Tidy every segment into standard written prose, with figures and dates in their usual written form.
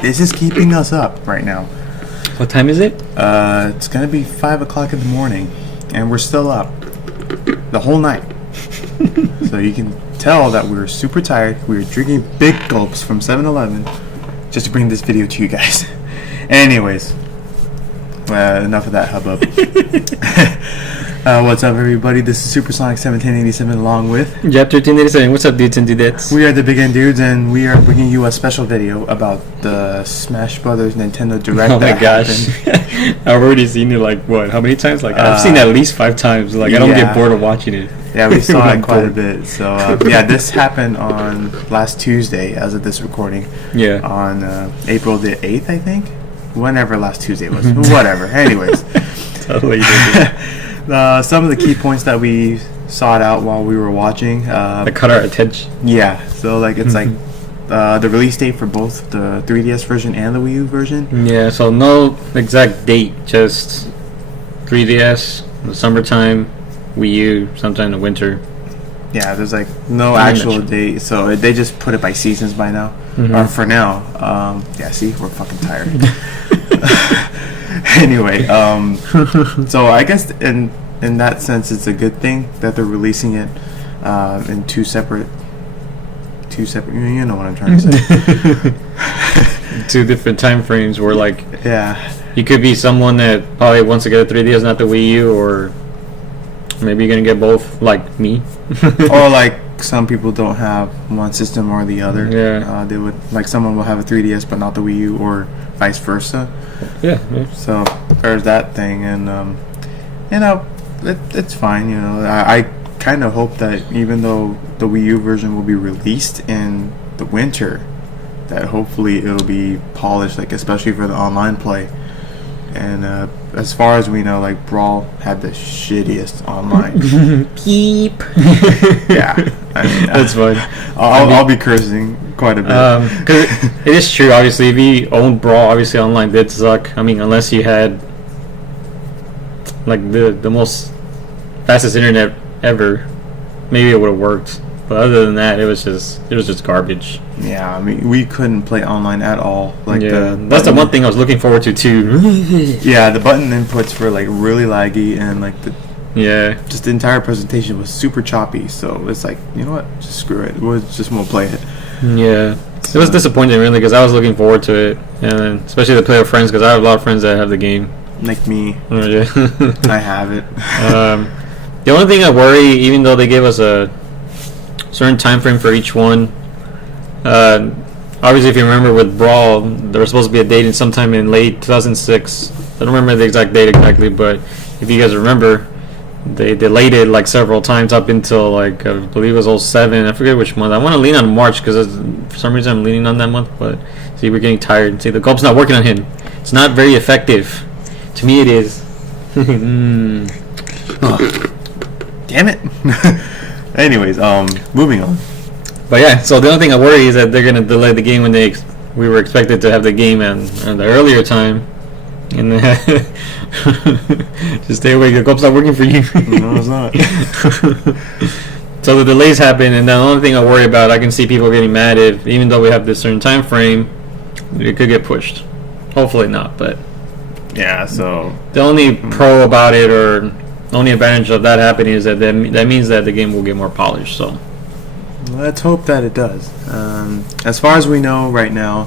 This is keeping us up right now. What time is it? It's gonna be 5 o'clock in the morning, and we're still up the whole night. So you can tell that we're super tired. We're drinking big gulps from 7-Eleven just to bring this video to you guys. Anyways, enough of that hubbub. What's up, everybody? This is Supersonic 1787 along with Jap 1387. What's up, dudes and dudettes? we are the Big End Dudes, and we are bringing you a special video about the Smash Brothers Nintendo Direct. Oh my that gosh. happened. I've already seen it like, what, how many times? Like, I've seen it at least 5 times. Like, I don't yeah. get bored of watching it. Yeah, we saw it quite a bit. So, yeah, this happened on last Tuesday, as of this recording. Yeah. On April the 8th, I think. Whenever last Tuesday was. Whatever. Anyways. Totally. Some of the key points that we sought out while we were watching. That caught our attention. Yeah. So, like, it's like the release date for both the 3DS version and the Wii U version. Yeah, so no exact date, just 3DS, the summertime, Wii U, sometime in the winter. Yeah, there's like no actual date, so they just put it by seasons by now, or for now. Yeah, see, we're fucking tired. Anyway, so I guess in that sense, it's a good thing that they're releasing it in two separate. You know what I'm trying to say. 2 different time frames where, like, Yeah. you could be someone that probably wants to get a 3DS, not the Wii U, or maybe you're gonna get both, like me. Or like some people don't have one system or the other. Yeah. They would, like, someone will have a 3DS but not the Wii U, or vice versa. Yeah. So there's that thing, and you know, it's fine. You know, I kind of hope that even though the Wii U version will be released in the winter, that hopefully it'll be polished, like especially for the online play. And as far as we know, like, Brawl had the shittiest online. Peep. Yeah, I mean, That's fine. I'll be cursing quite a bit. Because it is true, obviously, if you owned Brawl, obviously online did suck. I mean, unless you had like the most fastest internet ever, maybe it would have worked. But other than that, it was just garbage. Yeah, I mean, we couldn't play online at all. Like, Yeah, that's the one thing I was looking forward to too. Yeah, the button inputs were like really laggy, and like Yeah, just the entire presentation was super choppy. So it's like, you know what, just screw it. We'll just won't play it. yeah. It was disappointing, really, because I was looking forward to it, and especially to play with friends, because I have a lot of friends that have the game. Like me, Oh, yeah. I have it. The only thing I worry, even though they gave us a certain time frame for each one, obviously, if you remember with Brawl, there was supposed to be a date in sometime in late 2006. I don't remember the exact date exactly, but if you guys remember, they delayed it like several times up until, like, I believe it was 07. I forget which month. I want to lean on March because for some reason I'm leaning on that month, but see, we're getting tired. See, the gulp's not working on him. It's not very effective. To me, it is. Damn it. Anyways, moving on. But yeah, so the only thing I worry is that they're gonna delay the game when we were expected to have the game at the earlier time, and just stay away. The gulp's not working for you. No, it's not. So the delays happen, and the only thing I worry about, I can see people getting mad if, even though we have this certain time frame, it could get pushed. Hopefully not, but Yeah, so the only pro about it, or only advantage of that happening, is that means that the game will get more polished. So let's hope that it does. As far as we know right now,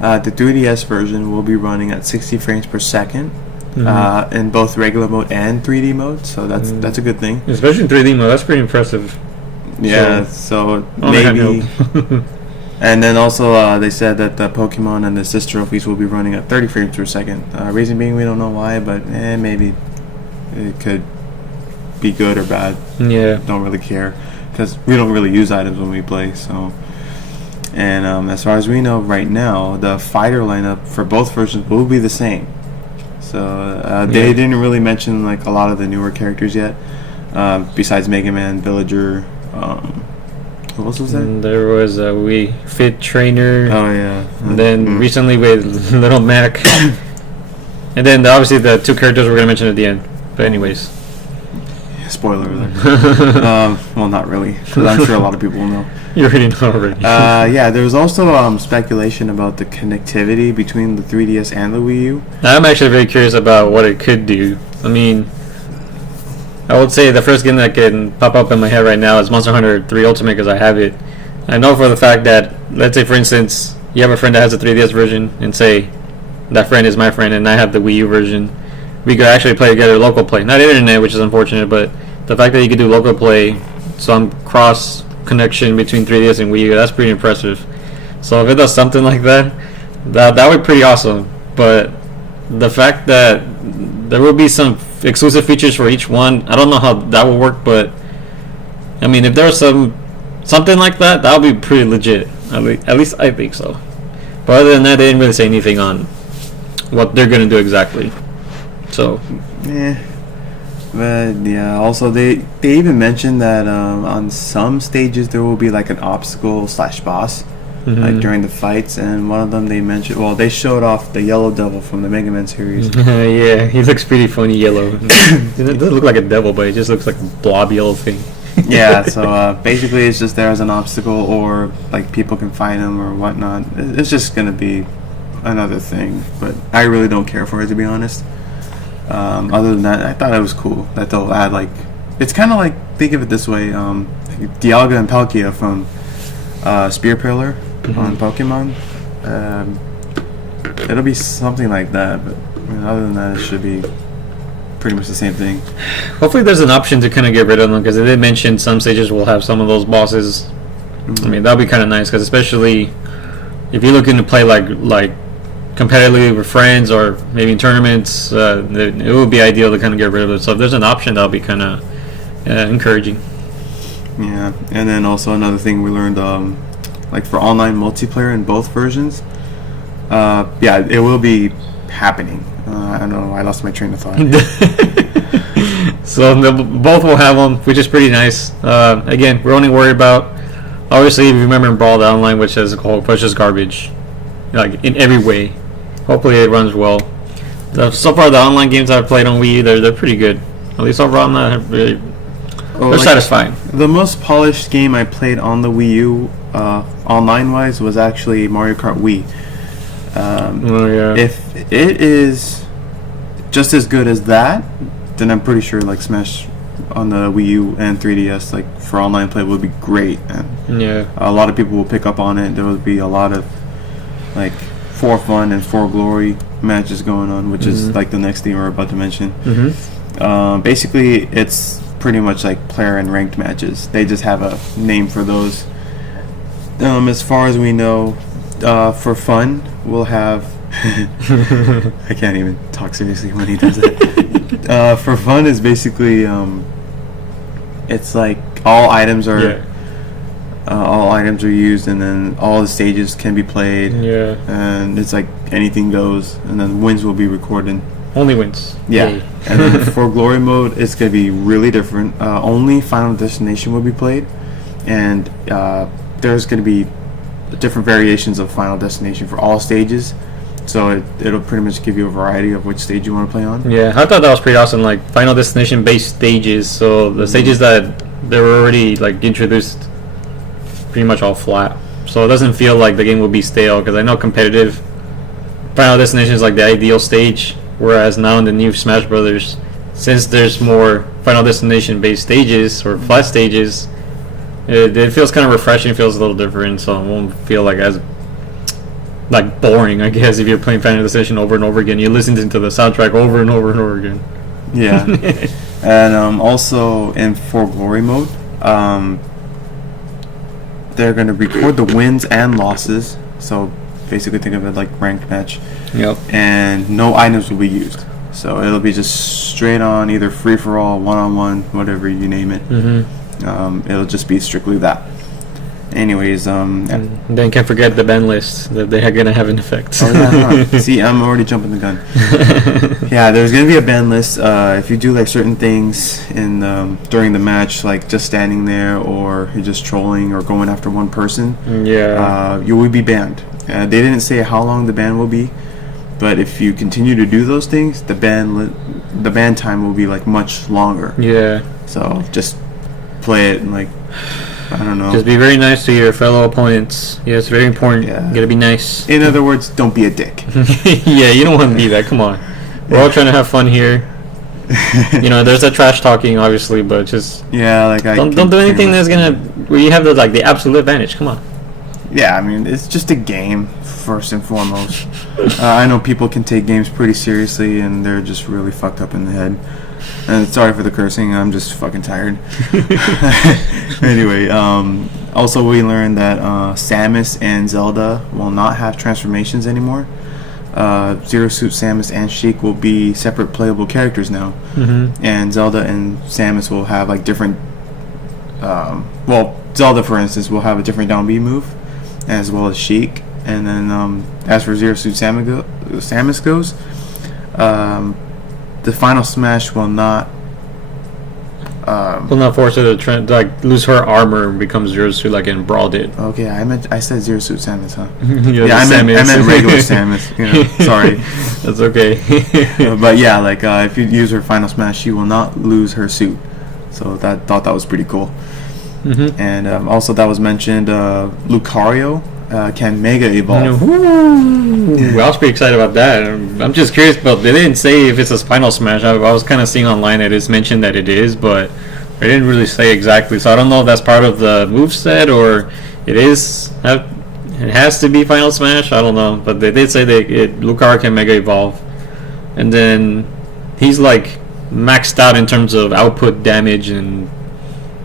the 3DS version will be running at 60 frames per second in both regular mode and 3D mode. So that's a good thing. especially in 3D mode, that's pretty impressive. Yeah, so Only had maybe. hope. And then also they said that the Pokemon and the Assist trophies will be running at 30 frames per second. Reason being, we don't know why, but maybe it could be good or bad. Yeah. Don't really care, because we don't really use items when we play. So, and as far as we know right now, the fighter lineup for both versions will be the same. So they didn't really mention like a lot of the newer characters yet, besides Mega Man, Villager. Who else was there? There was a Wii Fit Trainer. Oh yeah. And then recently with Little Mac. And then obviously the 2 characters we're gonna mention at the end. But anyways, spoiler alert. Well, not really, because I'm sure a lot of people will know. You already know already. Yeah, there was also speculation about the connectivity between the 3DS and the Wii U. I'm actually very curious about what it could do. I mean, I would say the first game that can pop up in my head right now is Monster Hunter 3 Ultimate because I have it. I know for the fact that, let's say for instance, you have a friend that has a 3DS version, and say that friend is my friend and I have the Wii U version. We could actually play together local play. Not internet, which is unfortunate, but the fact that you could do local play, some cross connection between 3DS and Wii U, that's pretty impressive. So if it does something like that, that would be pretty awesome. But the fact that there will be some exclusive features for each one, I don't know how that will work, but I mean, if there's something like that, that would be pretty legit. At least I think so. But other than that, they didn't really say anything on what they're gonna do exactly. So, yeah. But yeah, also they even mentioned that on some stages there will be like an obstacle / boss, like during the fights, and one of them they mentioned. Well, they showed off the Yellow Devil from the Mega Man series. yeah, he looks pretty funny yellow. It doesn't look like a devil, but it just looks like a blob yellow thing. Yeah, so basically it's just there as an obstacle, or like people can find him or whatnot. It's just gonna be another thing, but I really don't care for it, to be honest. Other than that, I thought it was cool that they'll add, like, it's kind of like, think of it this way, Dialga and Palkia from Spear Pillar on Pokemon. It'll be something like that, but I mean, other than that, it should be pretty much the same thing. Hopefully there's an option to kind of get rid of them, because they did mention some stages will have some of those bosses. I mean, that would be kind of nice, because especially if you're looking to play like competitively with friends or maybe in tournaments, it would be ideal to kind of get rid of it. So if there's an option, that'll be kind of encouraging. Yeah, and then also another thing we learned, like for online multiplayer in both versions, yeah, it will be happening. I don't know, I lost my train of thought. So both will have them, which is pretty nice. Again, we're only worried about, obviously, if you remember in Brawl Online, which is just garbage, like in every way. Hopefully it runs well. So far, the online games I've played on Wii U, they're pretty good. At least overall, they're Like, satisfying. The most polished game I played on the Wii U, online-wise, was actually Mario Kart Wii. Oh yeah. If it is just as good as that, then I'm pretty sure like Smash on the Wii U and 3DS, like for online play, would be great. And Yeah. a lot of people will pick up on it. There will be a lot of like for fun and for glory matches going on, which is like the next thing we're about to mention. Basically, it's pretty much like player and ranked matches. They just have a name for those. As far as we know, for fun, we'll have. I can't even talk seriously when he does it. For fun is basically, it's like all items are. All items are used, and then all the stages can be played. Yeah. And it's like anything goes, and then wins will be recorded. Only wins. Yeah. Yay. And then for glory mode, it's gonna be really different. Only Final Destination will be played, and there's gonna be different variations of Final Destination for all stages. So it'll pretty much give you a variety of which stage you want to play on. Yeah, I thought that was pretty awesome. Like Final Destination based stages, so the stages that they were already like introduced, pretty much all flat. So it doesn't feel like the game will be stale. Because I know competitive Final Destination is like the ideal stage, whereas now in the new Smash Brothers, since there's more Final Destination based stages or flat stages, it feels kind of refreshing. It feels a little different, so it won't feel like as like boring, I guess, if you're playing Final Destination over and over again. You're listening to the soundtrack over and over and over again. Yeah. And also in For Glory mode, they're going to record the wins and losses. So basically think of it like ranked match. Yep. And no items will be used. So it'll be just straight on, either free-for-all, one-on-one, whatever you name it. It'll just be strictly that. Anyways, And then can't forget the ban list that they're gonna have in effect. Oh, yeah, huh. See, I'm already jumping the gun. Yeah, there's gonna be a ban list. If you do like certain things in during the match, like just standing there, or you're just trolling or going after one person, Yeah. you will be banned. They didn't say how long the ban will be, but if you continue to do those things, the ban time will be like much longer. Yeah. So just play it and like, I don't know. Just be very nice to your fellow opponents. Yeah, it's very important. Yeah. You gotta be nice. In other words, don't be a dick. Yeah, you don't want to be that. Come on. We're all trying to have fun here. There's that trash talking, obviously, but just Yeah, like don't do anything that's gonna where you have the absolute advantage. Come on. Yeah, I mean, it's just a game, first and foremost. I know people can take games pretty seriously, and they're just really fucked up in the head. And sorry for the cursing, I'm just fucking tired. Anyway, also we learned that Samus and Zelda will not have transformations anymore. Zero Suit Samus and Sheik will be separate playable characters now. Mm-hmm. And Zelda and Samus will have like different... Zelda, for instance, will have a different down B move, as well as Sheik. And then as for Zero Suit Samus goes, the final smash will not force her to lose her armor and become Zero Suit like in Brawl did. Okay, I said Zero Suit Samus, huh? Yeah, I meant regular Samus. Sorry. That's okay. But yeah, like if you use her final smash, she will not lose her suit. So thought that was pretty cool. Mm-hmm. And also that was mentioned, Lucario can Mega Evolve. I was pretty excited about that. I'm just curious, but they didn't say if it's a Final Smash. I was kind of seeing online that it's mentioned that it is, but they didn't really say exactly. So I don't know if that's part of the moveset or it is. It has to be Final Smash. I don't know, but they did say that Lucario can Mega Evolve, and then he's like maxed out in terms of output damage and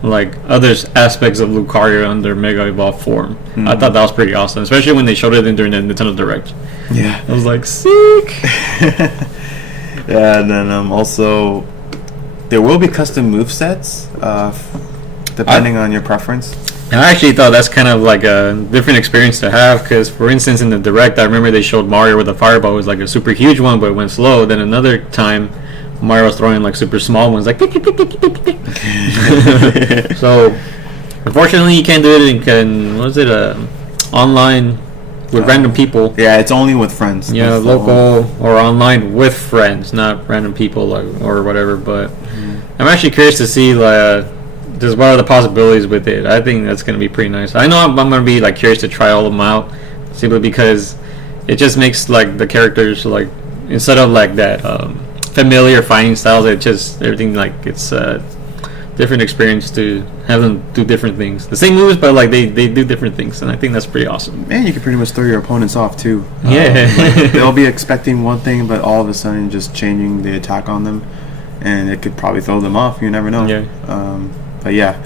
like other aspects of Lucario under Mega Evolve form. Mm-hmm. I thought that was pretty awesome, especially when they showed it during the Nintendo Direct. Yeah. I was like, sick. Yeah, and then also there will be custom movesets, depending on your preference. And I actually thought that's kind of like a different experience to have, because for instance in the Direct I remember they showed Mario with a fireball. It was like a super huge one but it went slow. Then another time Mario was throwing like super small ones, like so unfortunately you can't do it in online with random people. Yeah, it's only with friends. Yeah, That's local or online with friends, not random people or whatever. But I'm actually curious to see just what are the possibilities with it. I think that's going to be pretty nice. I know I'm going to be like curious to try all of them out, simply because it just makes like the characters like, instead of like that familiar fighting styles, it just everything like it's a different experience to have them do different things. The same moves, but like they do different things, and I think that's pretty awesome. And you can pretty much throw your opponents off too. Yeah. Like, they'll be expecting one thing, but all of a sudden just changing the attack on them, and it could probably throw them off. You never know. Yeah. But yeah,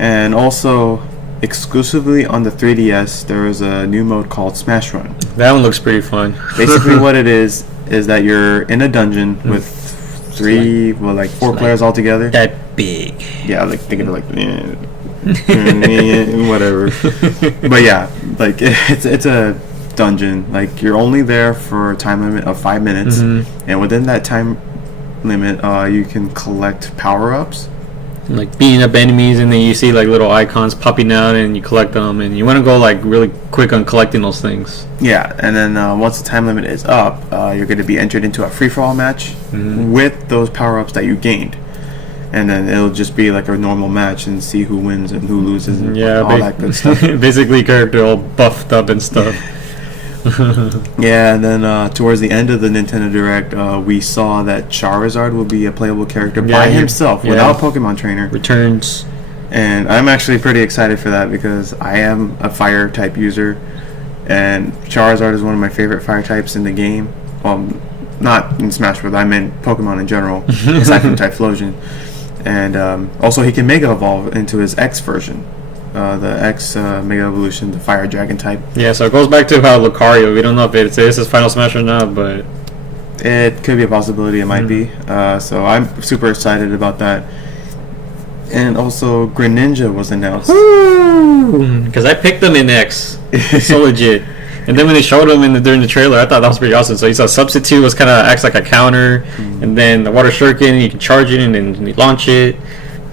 and also exclusively on the 3DS, there is a new mode called Smash Run. That one looks pretty fun. Basically, what it is that you're in a dungeon with four players all together. That big. Yeah, like think of it like whatever. But yeah, like it's a dungeon. Like you're only there for a time limit of 5 minutes, and within that time limit, you can collect power-ups. Like beating up enemies, and then you see like little icons popping out, and you collect them, and you want to go like really quick on collecting those things. Yeah, and then once the time limit is up, you're going to be entered into a free-for-all match with those power-ups that you gained, and then it'll just be like a normal match and see who wins and who loses and all that good stuff. Basically, character all buffed up and stuff. Yeah, and then towards the end of the Nintendo Direct, we saw that Charizard will be a playable character by himself without a Pokemon trainer. Returns. And I'm actually pretty excited for that because I am a fire type user, and Charizard is one of my favorite fire types in the game. Well, not in Smash Bros. I meant Pokemon in general, aside from Typhlosion. And also he can Mega Evolve into his X version. The X Mega Evolution, the Fire Dragon type. Yeah, so it goes back to how Lucario, we don't know if it's his Final Smash or not, but it could be a possibility, it might be. So I'm super excited about that. And also Greninja was announced. Because I picked them in X. So legit. And then when they showed him during the trailer, I thought that was pretty awesome. So he's a substitute, was kind of acts like a counter, and then the Water Shuriken, you can charge it and then you launch it.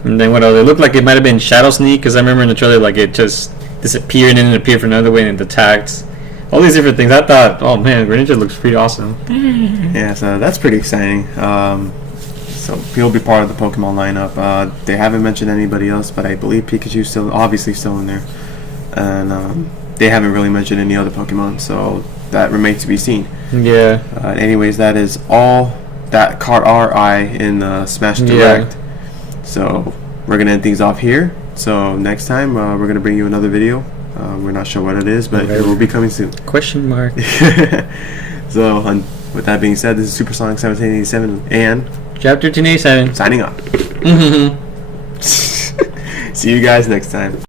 And then what else? It looked like it might have been Shadow Sneak, because I remember in the trailer like it just disappeared and then it appeared from another way and it attacked. All these different things. I thought, oh man, Greninja looks pretty awesome. Yeah, so that's pretty exciting. So he'll be part of the Pokemon lineup. They haven't mentioned anybody else, but I believe Pikachu's obviously still in there, and they haven't really mentioned any other Pokemon, so that remains to be seen. Yeah. Anyways, that is all that caught our eye in Smash Direct. So we're gonna end things off here. So next time we're gonna bring you another video. We're not sure what it is, but it will be coming soon. Question mark. So with that being said, this is Supersonic 1787 and Chapter 287. signing off. See you guys next time.